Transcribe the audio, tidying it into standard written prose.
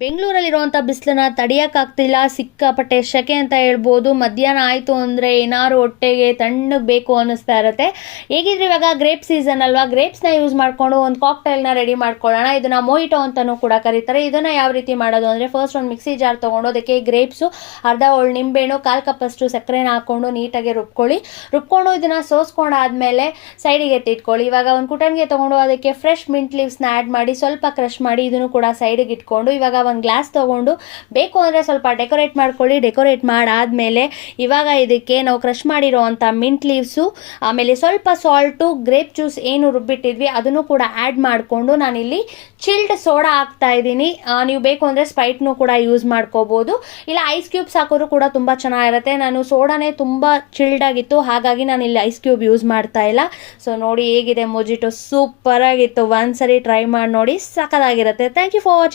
ಬೆಂಗಳೂರಲ್ಲಿರುವಂಥ ಬಿಸಿಲನ್ನ ತಡಿಯೋಕ್ಕಾಗ್ತಿಲ್ಲ, ಸಿಕ್ಕಾಪಟ್ಟೆ ಸೆಕೆ ಅಂತ ಹೇಳ್ಬೋದು. ಮಧ್ಯಾಹ್ನ ಆಯಿತು ಅಂದರೆ ಏನಾದ್ರು ಹೊಟ್ಟೆಗೆ ತಣ್ಣಗೆ ಬೇಕು ಅನ್ನಿಸ್ತಾ ಇರುತ್ತೆ. ಹೇಗಿದ್ರೆ ಇವಾಗ ಗ್ರೇಪ್ ಸೀಸನ್ ಅಲ್ವಾ, ಗ್ರೇಪ್ಸ್ನ ಯೂಸ್ ಮಾಡಿಕೊಂಡು ಒಂದು ಕಾಕ್ಟೈಲ್ನ ರೆಡಿ ಮಾಡ್ಕೊಳ್ಳೋಣ. ಇದನ್ನು ಮೊಯಿಟೋ ಅಂತಲೂ ಕೂಡ ಕರೀತಾರೆ. ಇದನ್ನು ಯಾವ ರೀತಿ ಮಾಡೋದು ಅಂದರೆ, ಫಸ್ಟ್ ಒಂದು ಮಿಕ್ಸಿ ಜಾರ್ ತೊಗೊಂಡು ಅದಕ್ಕೆ ಗ್ರೇಪ್ಸು, ಅರ್ಧ ಹೋಳು ನಿಂಬೆಹಣ್ಣು, 1/4 ಕಪ್ಪಷ್ಟು ಸಕ್ಕರೆನ ಹಾಕ್ಕೊಂಡು ನೀಟಾಗಿ ರುಬ್ಕೊಂಡು ಇದನ್ನು ಸೋಸ್ಕೊಂಡಾದ್ಮೇಲೆ ಸೈಡಿಗೆ ಎತ್ತಿಟ್ಕೊಳ್ಳಿ. ಇವಾಗ ಒಂದು ಕುಟನ್ಗೆ ತೊಗೊಂಡು ಅದಕ್ಕೆ ಫ್ರೆಶ್ ಮಿಂಟ್ ಲೀವ್ಸ್ನ ಆ್ಯಡ್ ಮಾಡಿ ಸ್ವಲ್ಪ ಕ್ರಷ್ ಮಾಡಿ ಇದನ್ನು ಕೂಡ ಸೈಡಿಗೆ ಇಟ್ಕೊಂಡು, ಇವಾಗ ಒಂದು ಗ್ಲಾಸ್ ತೊಗೊಂಡು ಬೇಕು ಅಂದರೆ ಸ್ವಲ್ಪ ಡೆಕೋರೇಟ್ ಮಾಡ್ಕೊಳ್ಳಿ. ಡೆಕೋರೇಟ್ ಮಾಡಾದಮೇಲೆ ಇವಾಗ ಇದಕ್ಕೆ ನಾವು ಕ್ರಷ್ ಮಾಡಿರೋವಂಥ ಮಿಂಟ್ ಲೀವ್ಸು, ಆಮೇಲೆ ಸ್ವಲ್ಪ ಸಾಲ್ಟು, ಗ್ರೇಪ್ ಜ್ಯೂಸ್ ಏನು ರುಬ್ಬಿಟ್ಟಿದ್ವಿ ಅದನ್ನು ಕೂಡ ಆ್ಯಡ್ ಮಾಡಿಕೊಂಡು ನಾನಿಲ್ಲಿ ಚಿಲ್ಡ್ ಸೋಡಾ ಹಾಕ್ತಾ ಇದ್ದೀನಿ. ನೀವು ಬೇಕು ಅಂದರೆ ಸ್ಪ್ರೈಟ್ನೂ ಕೂಡ ಯೂಸ್ ಮಾಡ್ಕೋಬೋದು, ಇಲ್ಲ ಐಸ್ ಕ್ಯೂಬ್ಸ್ ಹಾಕೋರು ಕೂಡ ತುಂಬ ಚೆನ್ನಾಗಿರುತ್ತೆ. ನಾನು ಸೋಡಾನೇ ತುಂಬ ಚಿಲ್ಡ್ ಆಗಿತ್ತು, ಹಾಗಾಗಿ ನಾನು ಇಲ್ಲಿ ಐಸ್ ಕ್ಯೂಬ್ ಯೂಸ್ ಮಾಡ್ತಾ ಇಲ್ಲ. ಸೊ ನೋಡಿ ಹೇಗಿದೆ ಮೊಜಿಟೋ, ಸೂಪರ್ ಆಗಿತ್ತು. ಒಂದ್ಸರಿ ಟ್ರೈ ಮಾಡಿ ನೋಡಿ, ಸಖತ್ತಾಗಿರುತ್ತೆ. Thank you for watching.